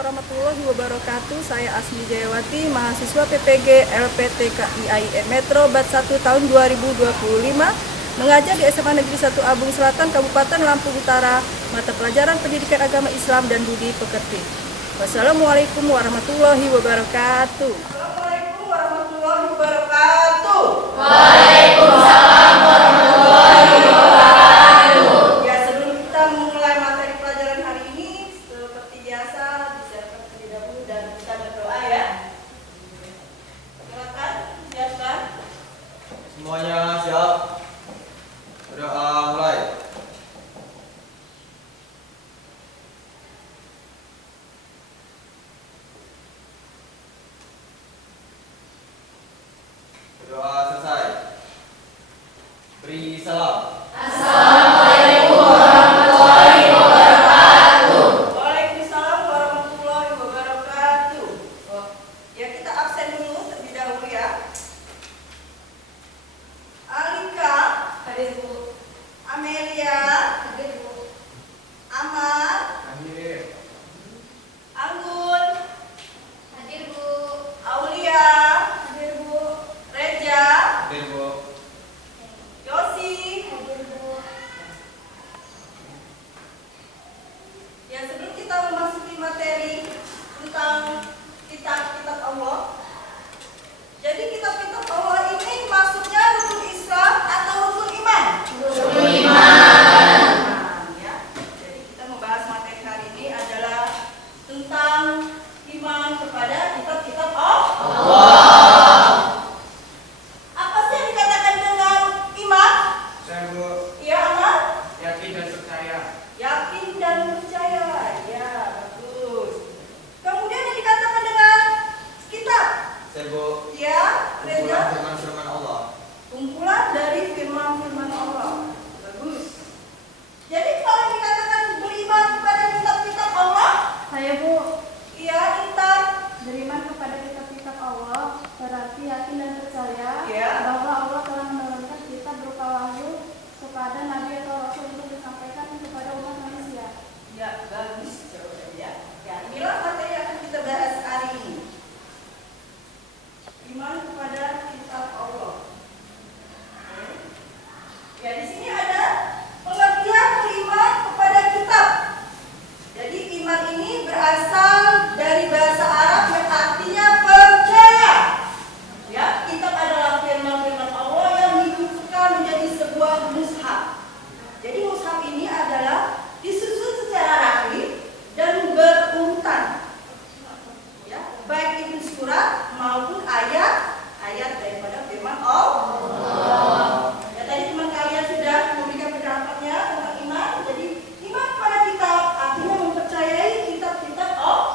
warahmatullahi wabarakatuh. Saya Asmi Jayawati, mahasiswa PPG LPTKIAIN Metro Bat 1 tahun 2025, mengajar di SMA Negeri 1 Abung Selatan, Kabupaten Lampung Utara, mata pelajaran Pendidikan Agama Islam dan Budi Pekerti. Wassalamualaikum warahmatullahi wabarakatuh. Assalamualaikum warahmatullahi wabarakatuh. Waalaikumsalam warahmatullahi wabarakatuh. Ya, sebelum kita memulai materi pelajaran hari ini, seperti biasa disiapkan terlebih dahulu dan kita berdoa ya. Silakan, siapkan. Semuanya siap? Berdoa mulai. Berdoa selesai. Beri salam. Assalamualaikum warahmatullahi wabarakatuh. Waalaikumsalam warahmatullahi wabarakatuh. Ya, kita absen dulu terlebih dahulu ya. Alika, Hadir Bu. Amelia, Hadir Bu. Amar, Hadir. Anggun, Hadir Bu. Aulia, hadir Bu. Reja, Hadir, Bu. Yosi. Hadir Bu. Ya, sebelum kita memasuki materi tentang kitab-kitab Allah. Jadi kitab-kitab Allah ini maksudnya rukun Islam atau rukun iman? Rukun iman. Ya. Jadi kita membahas materi hari ini adalah tentang iman kepada kitab-kitab Allah. Apa sih yang dikatakan dengan iman? Saya, Bu. Ya, Amal? Yakin dan percaya. Yakin dan percaya. Ya, bagus. Kemudian yang dikatakan dengan kitab? Saya, Bu. Ya, Kumpulan Reza? firman-firman Allah. Kumpulan dari firman-firman Allah. Bagus. Jadi kalau yang dikatakan beriman kepada kitab-kitab Allah, Saya Bu, ya Intan. beriman kepada kitab-kitab Allah berarti yakin dan percaya Ya. bahwa Allah telah menurunkan kitab berupa wahyu kepada nabi atau rasul untuk disampaikan kepada umat manusia. Ya, bagus jawabannya. Ya, inilah materi yang akan kita bahas hari ini. Iman kepada kitab Allah. Oke. Ya, di sini ada pengertian beriman kepada kitab. Jadi iman ini berasal dari bahasa Arab yang artinya percaya. Ya, kitab adalah firman-firman Allah yang dikumpulkan menjadi sebuah mushaf. Jadi mushaf ini adalah disusun secara rapi dan berurutan. Ya, baik itu surat maupun ayat daripada firman Allah. Ya, tadi teman kalian sudah memberikan pendapatnya tentang iman. Jadi iman kepada kitab artinya mempercayai kitab-kitab Allah.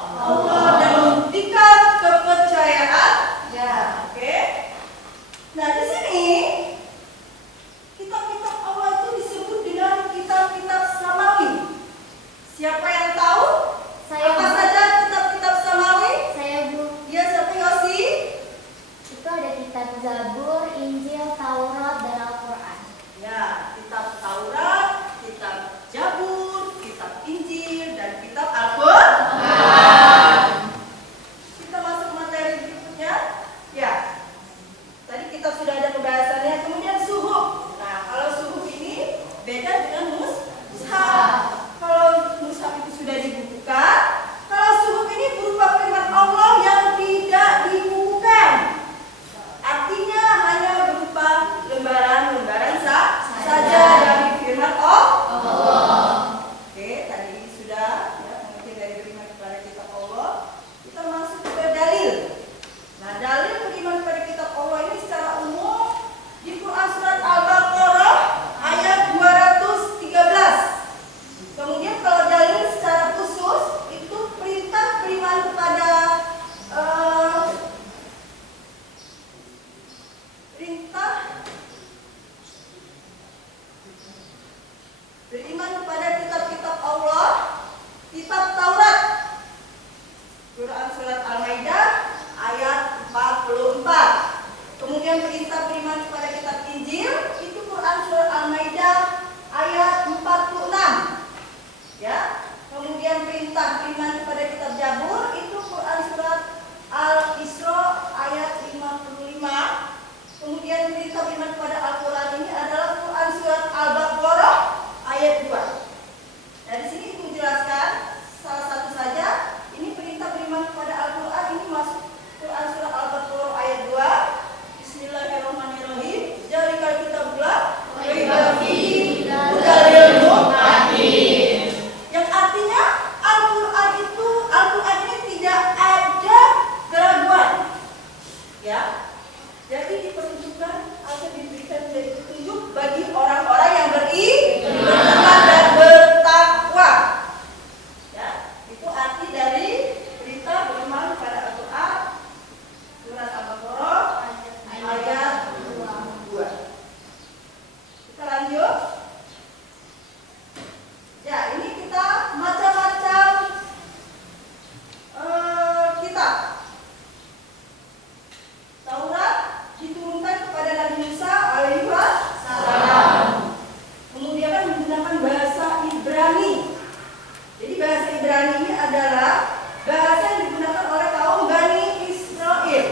adalah bahasa yang digunakan oleh kaum Bani Israel.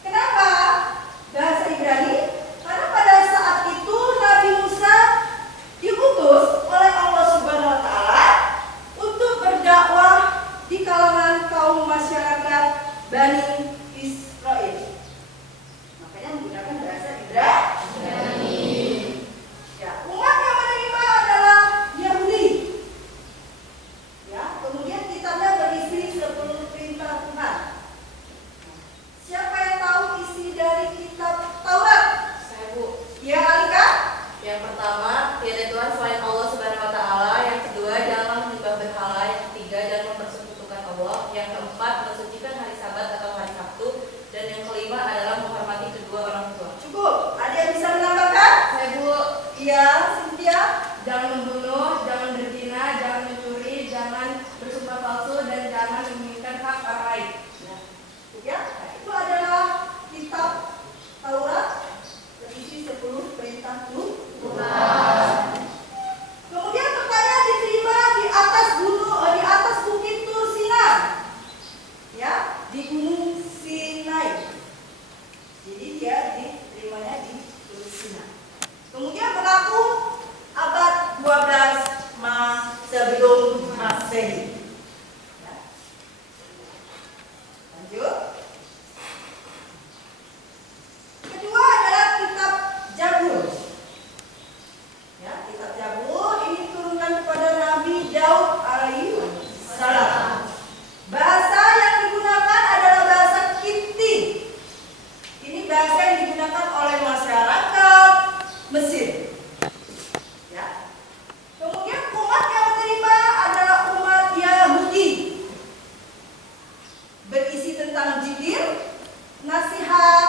Kenapa bahasa Ibrani? Karena pada saat itu Nabi Musa diutus oleh Allah Subhanahu wa taala untuk berdakwah di kalangan kaum masyarakat Bani Israel. Makanya menggunakan bahasa Ibrani. Ya, umat yang menerima adalah Yahudi. Ya, kemudian kitabnya berisi 10 perintah Tuhan. Siapa yang tahu isi dari kitab Taurat? Saya, Bu. Ya, Alika? Yang pertama, tiada Tuhan selain Allah Subhanahu wa taala. Yang kedua, janganlah menyembah berhala. Yang ketiga, jangan mempersekutukan Allah. Yang keempat, mensucikan hari Sabat atau hari Sabtu. Dan yang kelima adalah menghormati kedua orang tua. Cukup. Ada yang bisa menambahkan? Saya, Bu. Iya, Cynthia. Jangan membunuh, jangan berzina, jangan mencuri, jangan bersumpah palsu, dan jangan menginginkan hak orang lain. Ya, itu adalah kitab Taurat berisi 10 perintah Tuhan. Kemudian pertanyaan diterima di atas bukit Tur Sinai. Ya, di Gunung Sinai. Jadi dia diterimanya di Tur Sinai. Kemudian berlaku abad 12 sebelum Masehi. Ya. Lanjut. Kedua adalah kitab Zabur. Ya, kitab Zabur ini diturunkan kepada Nabi Daud alaihi salam. Bahasa yang digunakan adalah bahasa Kipti. Ini bahasa yang digunakan oleh masyarakat Mesir. Ya. Kemudian umat yang menerima adalah umat Yahudi. Berisi tentang zikir, nasihat,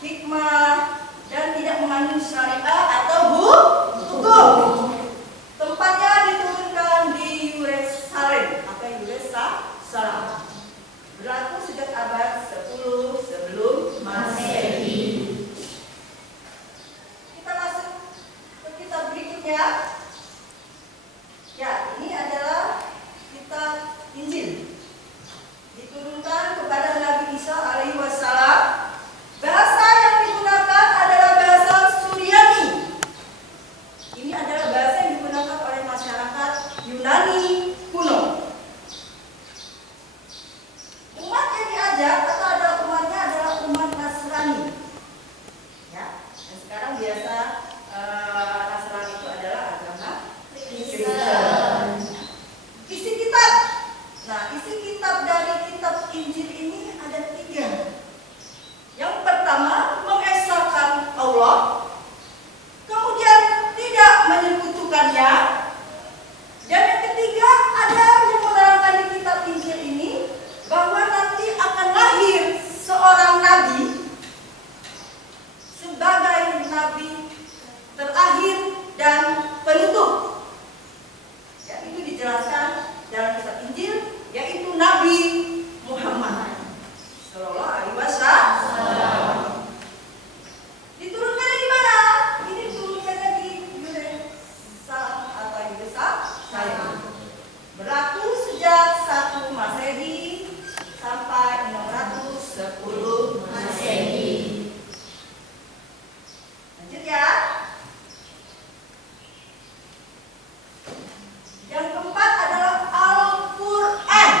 hikmah, dan tidak mengandung syariat atau hukum. Tempatnya diturunkan di Yerusalem atau Yerusalem. Berlaku sejak abad 10 sebelum Masehi. Kita masuk ke kitab berikutnya. Ya, ini adalah kitab Injil. Diturunkan kepada Nabi Isa alaihi wassalam. Bahasa yang digunakan adalah bahasa Suryani. Ini adalah bahasa yang digunakan oleh masyarakat Yunani kuno. Umat yang diajak atau ada umatnya adalah umat Nasrani. Ya, dan sekarang biasa Nasrani itu adalah agama Kristen. Isi kitab. Nah, isi kitab dari kitab Injil ini ada 3. Yang pertama, mengesahkan Allah. Kemudian tidak menyekutukannya. Dan yang ketiga, ada yang menerangkan di kitab Injil ini bahwa nanti akan lahir seorang nabi sebagai nabi terakhir dan penutup. Ya, itu dijelaskan dalam kitab Injil, yaitu Nabi Muhammad Sallallahu Alaihi Wasallam. Diturunkannya di mana? Ini diturunkannya di Yerusalem atau Yerusalem. Berlaku sejak 1 Masehi sampai 610 Masehi. Lanjut ya. Yang keempat adalah Al-Quran.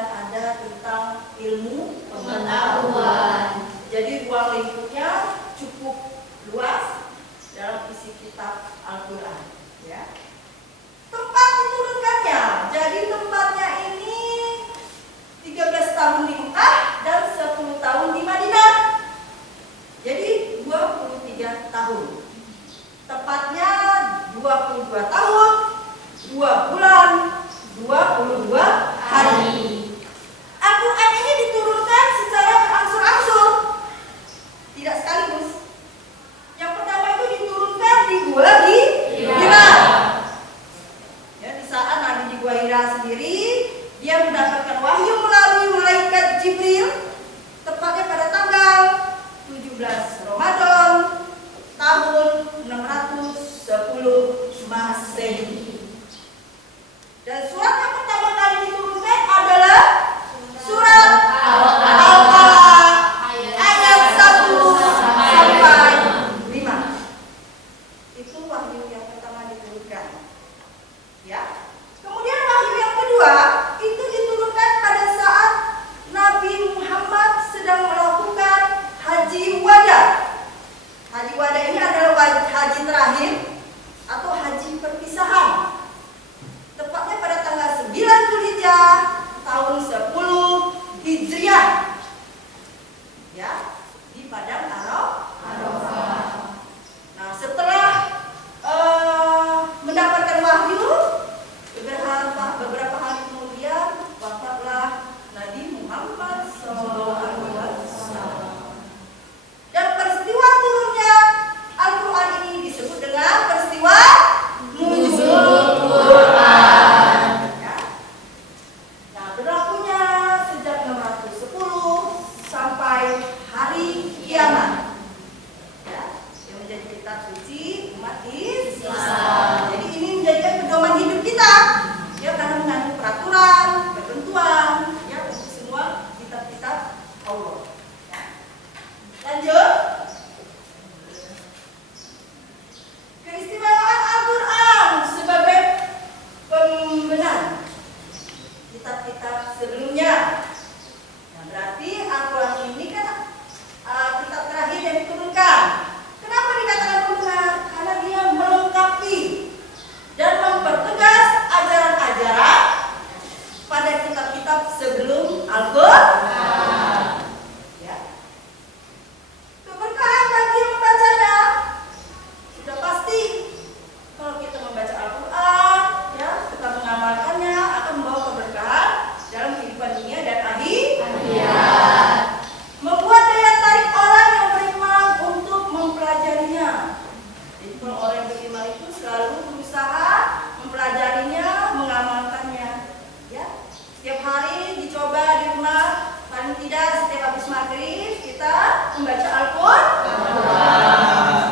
dan ada tentang ilmu Pengetahuan. Jadi ruang lingkupnya cukup luas dalam isi kitab Al-Quran. Ya. Tempat diturunkannya, jadi tempatnya ini 13 tahun di Mekah dan 10 tahun di Madinah. Jadi 23 tahun. Tepatnya 22 tahun, 2 bulan, 22 hari. Al-Quran ini diturunkan secara berangsur-angsur, tidak sekaligus. Yang pertama itu diturunkan di Gua Hira. Ya, di saat Nabi di Gua Hira sendiri, dia mendapatkan wahyu melalui malaikat Jibril, tepatnya pada tanggal 17 Ramadan tahun 610 Masehi. Dan surat yang pertama kali diturunkan adalah surat Al-Baqarah ayat 1 sampai 5. Itu wahyu yang pertama diturunkan. Ya. Kemudian wahyu yang kedua itu diturunkan pada saat Nabi Muhammad sedang melakukan haji wada. Haji wada ini adalah haji terakhir atau haji perpisahan. Tepatnya pada tanggal 9 Dzulhijjah tahun 10 Hijriah. Ya, di Padang Arafah. Nah, setelah mendapatkan wahyu, beberapa hari kemudian wafatlah Nabi Muhammad SAW. Dan peristiwa turunnya Al-Quran ini disebut dengan peristiwa Nuzul Quran. Ya. Nah, berlakunya sejak 610 sampai hari kiamat. Ya, yang menjadi kitab suci umat Islam. Jadi ini menjadikan pedoman hidup kita. Ya, karena mengandung peraturan, ketentuan, ya, untuk semua kitab-kitab Allah. Ya. Lanjut. Keistimewaan Al-Quran sebagai pembenar kitab-kitab sebelumnya. Nah, berarti Al-Quran ini kan kitab terakhir yang diturunkan. Kenapa dikatakan pembenar? Karena dia melengkapi dan mempertegas ajaran-ajaran pada kitab-kitab sebelum Al-Quran. Ya. Keberkahan bagi yang membacanya sudah pasti. Kalau kita membaca Al-Quran, ya, kita mengamalkannya akan membawa keberkahan dalam kehidupan dunia dan akhirat. Membuat daya tarik orang yang beriman untuk mempelajarinya. Jadi kalau orang yang beriman itu selalu berusaha mempelajarinya, mengamalkannya. Ya, setiap hari dicoba di rumah, paling tidak setiap habis maghrib kita membaca Al-Quran.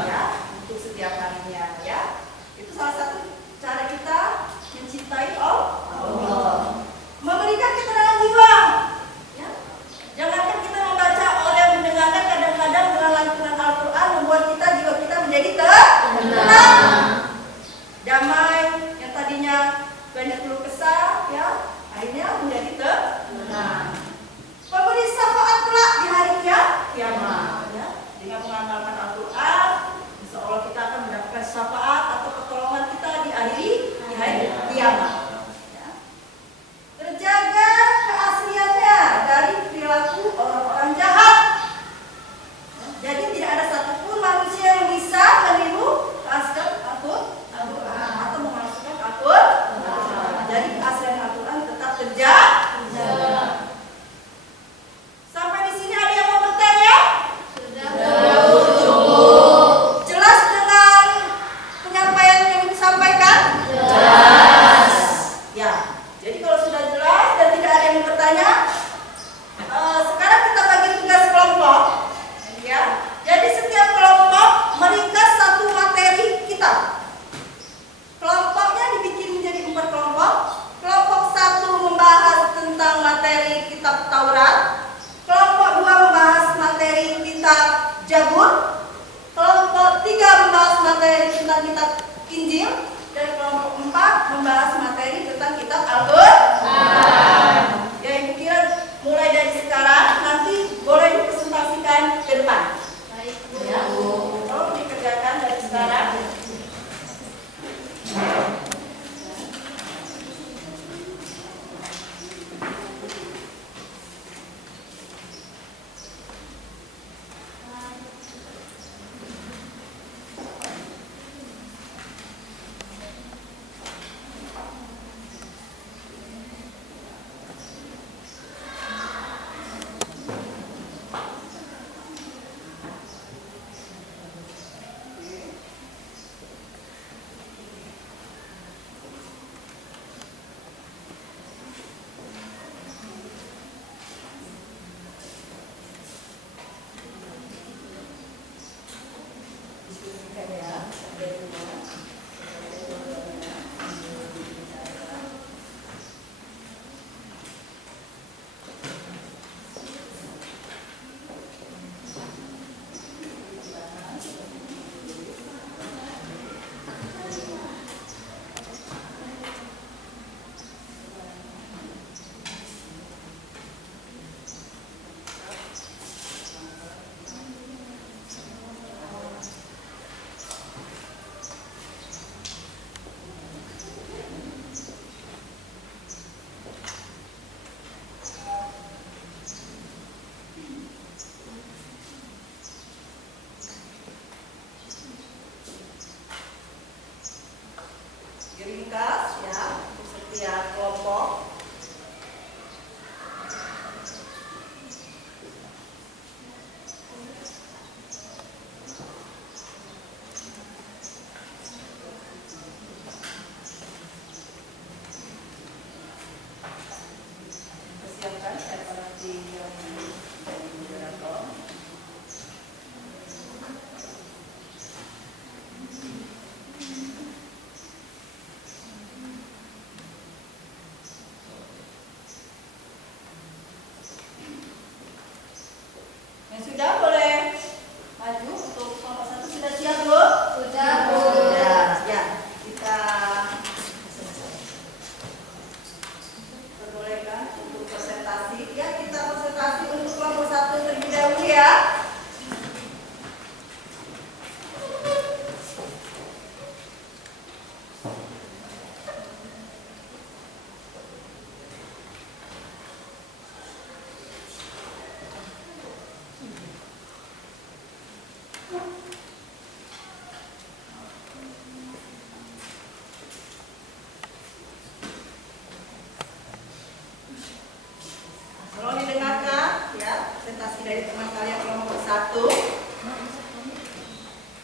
Ya, untuk setiap harinya. Ya, itu salah satu cara kita mencintai Allah. Memberikan ketenangan jiwa. Ya. Jangankan kita membaca, oleh mendengarkan kadang-kadang dengan lantunan Al-Quran membuat jiwa kita menjadi tenang, damai. Yang tadinya banyak keluh kesah, ya, akhirnya menjadi tenang. Memberi syafaat pula di hari kiamat. Ya. Dengan mengamalkan Al-Quran, insya Allah kita akan mendapatkan syafaat atau pertolongan kita di hari kiamat. Ya. Terjaga keasliannya dari perilaku orang-orang jahat. Ya. Jadi tidak ada satupun manusia yang bisa meniru keaslian Al-Quran atau memasukkan Al-Quran. Jadi keaslian Al-Quran tetap terjaga. Sampai di sini ada yang mau bertanya? Jelas dengan penyampaian yang disampaikan? Jelas. Ya. Jadi kalau sudah jelas dan tidak ada yang bertanya, sekarang kita bagi tugas kelompok. Ya. Jadi setiap kelompok meringkas satu materi kitab. Kelompoknya dibikin menjadi 4 kelompok. Kelompok 1 membahas tentang materi kitab Taurat. Kelompok 2 membahas materi kitab Zabur. Kelompok 3 membahas materi tentang kitab Injil. Dan kelompok 4 membahas materi tentang kitab Al-Quran. Ya, Ibu Kia. teman kalian kelompok 1.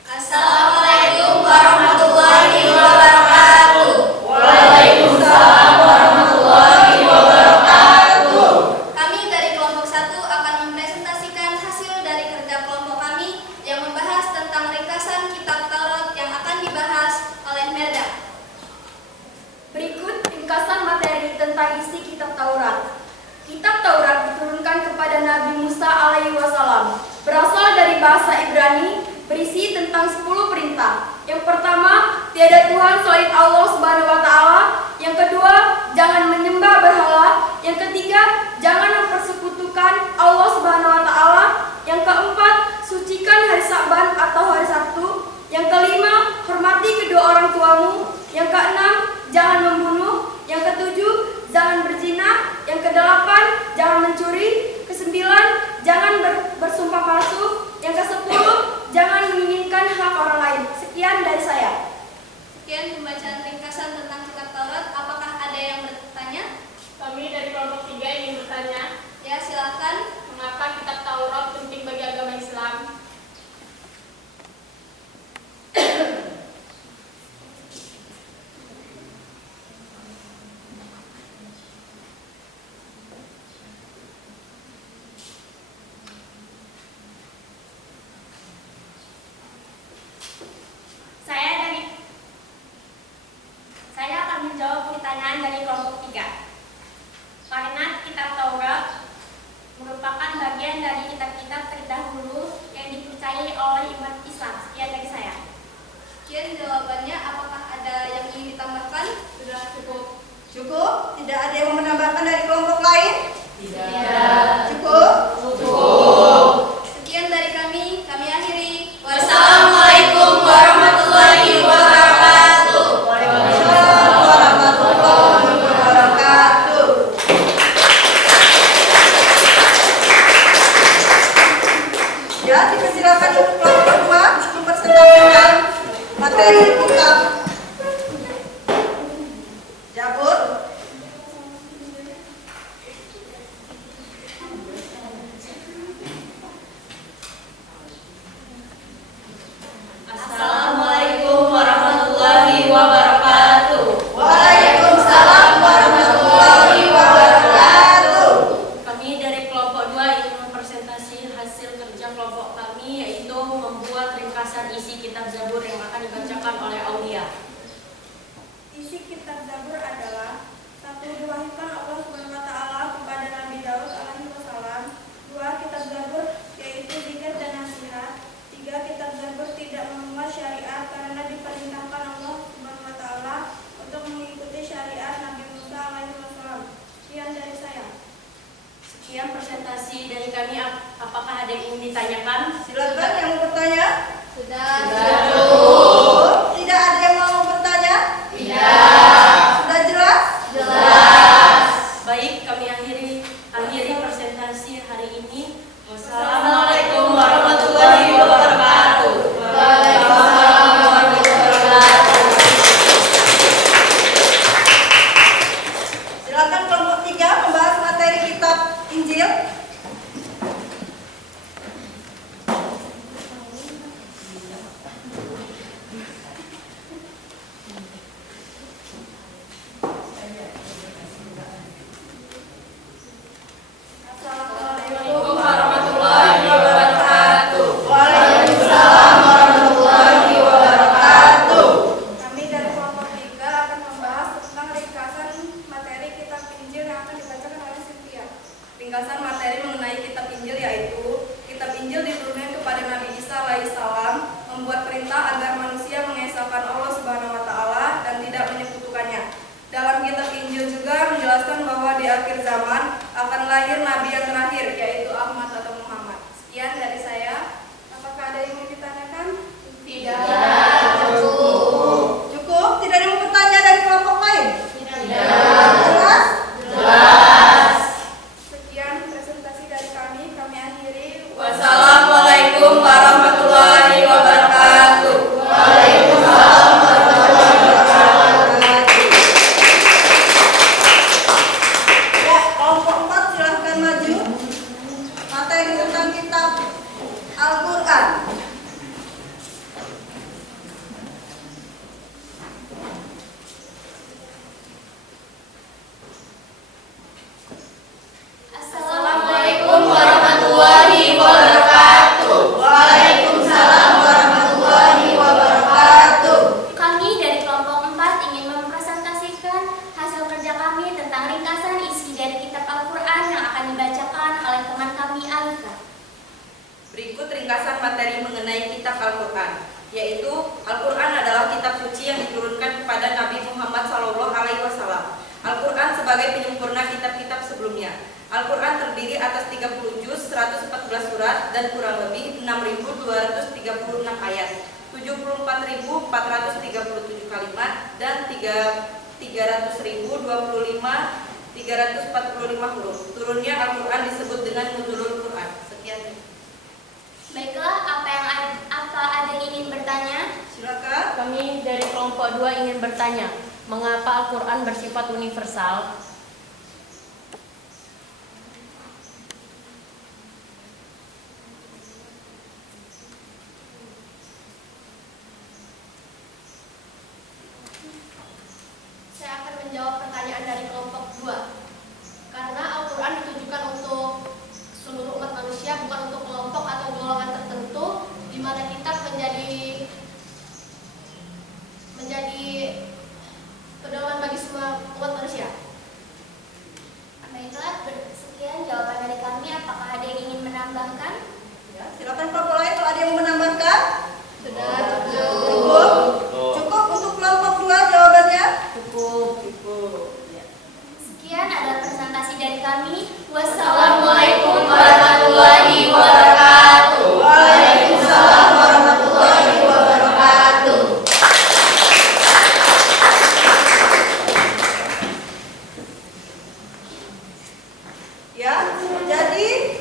Assalamualaikum warahmatullahi wabarakatuh. Waalaikumsalam warahmatullahi wabarakatuh. Kami dari kelompok 1 akan mempresentasikan hasil dari kerja kelompok kami yang membahas tentang ringkasan kitab Taurat yang akan dibahas oleh Melda. Berikut ringkasan materi tentang isi kitab Taurat. Kitab Taurat diturunkan kepada Nabi Musa alaihi wasallam. Berasal dari bahasa Ibrani, berisi tentang 10 perintah. Yang pertama, tiada Tuhan selain Allah Subhanahu wa taala. Yang kedua, jangan menyembah berhala. Yang ketiga, jangan mempersekutukan Allah Subhanahu wa taala. Yang keempat, sucikan hari Sabat atau hari Sabtu. Yang kelima, hormati kedua orang tuamu. Yang keenam, jangan membunuh. Yang ketujuh, jangan berzina. Yang kedelapan, jangan mencuri. Kesembilan, jangan bersumpah palsu. Yang kesepuluh, jangan menginginkan hak orang lain. Sekian dari saya. Sekian pembacaan ringkasan tentang kitab Taurat. Apakah ada yang bertanya? Kami dari kelompok 3 ingin bertanya, Ya, silakan. mengapa kitab Taurat penting bagi agama Islam? Saya akan menjawab pertanyaan dari kelompok 3. Karena kitab Taurat merupakan bagian dari kitab-kitab terdahulu yang dipercayai oleh umat Islam. Sekian dari saya. Sekian jawabannya. Apakah ada yang ingin ditambahkan? Sudah cukup. Cukup? Tidak ada yang mau menambahkan dari kelompok lain? Tidak. Cukup? Sekian dari kami akhiri. Wassalamualaikum warahmatullahi wabarakatuh. Waalaikumsalam warahmatullahi wabarakatuh. Ya, dipersilakan untuk kelompok 2 mempresentasikan materi kitab Zabur. Assalamualaikum warahmatullahi wabarakatuh. Waalaikumsalam warahmatullahi wabarakatuh. Kami dari kelompok 2 ingin mempresentasi hasil kerja kelompok kami, yaitu membuat ringkasan isi kitab Zabur yang akan dibacakan oleh Aulia. Isi kitab Zabur adalah: 1. Diwahyukan Allah Subhanahu wa taala kepada Nabi Daud alaihi wasallam. 2. Kitab Zabur yaitu zikir dan nasihat. 3. Kitab Zabur tidak memuat syariat karena diperintahkan Allah Subhanahu wa taala untuk mengikuti syariat Nabi Musa alaihi wasallam. Sekian dari saya. Sekian presentasi dari kami. Apakah ada yang ingin ditanyakan? Silakan yang mau bertanya. Sudah. Cukup. Tidak ada yang mau bertanya? Tidak. Sudah jelas? Jelas. Baik, kami akhiri presentasi hari ini. Wassalamualaikum warahmatullahi wabarakatuh. Waalaikumsalam warahmatullahi wabarakatuh. Silakan kelompok 3 membahas materi kitab Injil. Assalamualaikum warahmatullahi wabarakatuh. Waalaikumsalam warahmatullahi wabarakatuh. Kami dari kelompok 3 akan membahas tentang ringkasan materi kitab Injil yang akan dibacakan oleh Cynthia. Ringkasan materi mengenai kitab Injil yaitu kitab Injil diturunkan kepada Nabi Isa alaihissalam, membuat perintah agar manusia mengesahkan Allah Subhanahu wa taala dan tidak menyekutukannya. Dalam kitab Injil juga menjelaskan bahwa di akhir zaman akan lahir nabi yang terakhir, yaitu Ahmad atau Muhammad. Sekian dari saya. Apakah ada yang ingin ditanyakan? Cukup? Tidak ada yang mau bertanya dari kelompok lain? Tidak. Jelas? Jelas. Sekian presentasi dari kami akhiri. Wassalamualaikum warahmatullahi wabarakatuh. Waalaikumsalam warahmatullahi wabarakatuh. Ya, kelompok 4 silahkan maju. Materi tentang kitab ringkasan materi mengenai kitab Al-Quran, yaitu Al-Quran adalah kitab suci yang diturunkan kepada Nabi Muhammad SAW. Al-Quran sebagai penyempurna kitab-kitab sebelumnya. Al-Quran terdiri atas 30 juz, 114 surat, dan kurang lebih 6.236 ayat, 74.437 kalimat, dan 345 huruf. Turunnya Al-Quran disebut dengan nuzulul Quran. Sekian. Baiklah, apa ada yang ingin bertanya? Silakan. Kami dari kelompok 2 ingin bertanya, mengapa Al-Quran bersifat universal? Saya akan menjawab pertanyaan dari kelompok 2. Karena Al-Quran ditujukan untuk seluruh umat manusia, bukan untuk kelompok atau golongan tertentu, di mana kitab menjadi pedoman bagi semua umat manusia. Baiklah, sekian jawaban dari kami. Apakah ada yang ingin menambahkan? Ya, silakan kelompok lain kalau ada yang mau menambahkan. Sudah Cukup. Cukup untuk kelompok 2 jawabannya. Cukup. Ya. Sekian adalah presentasi dari kami. Wassalamualaikum warahmatullahi wabarakatuh. Waalaikumsalam warahmatullahi wabarakatuh. Ya, jadi